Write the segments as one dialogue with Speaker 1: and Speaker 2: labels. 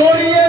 Speaker 1: Виктория!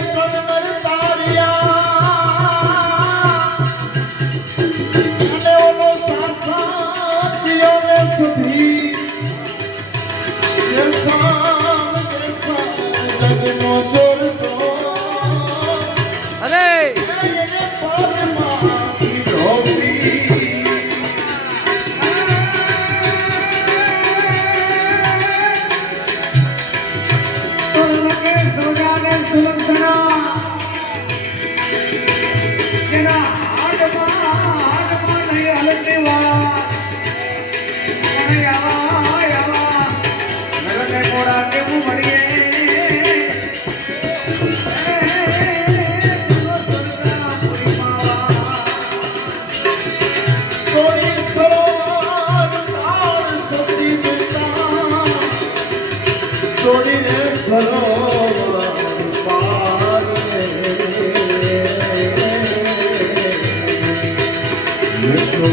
Speaker 1: آدمانے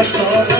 Speaker 1: I'm sorry.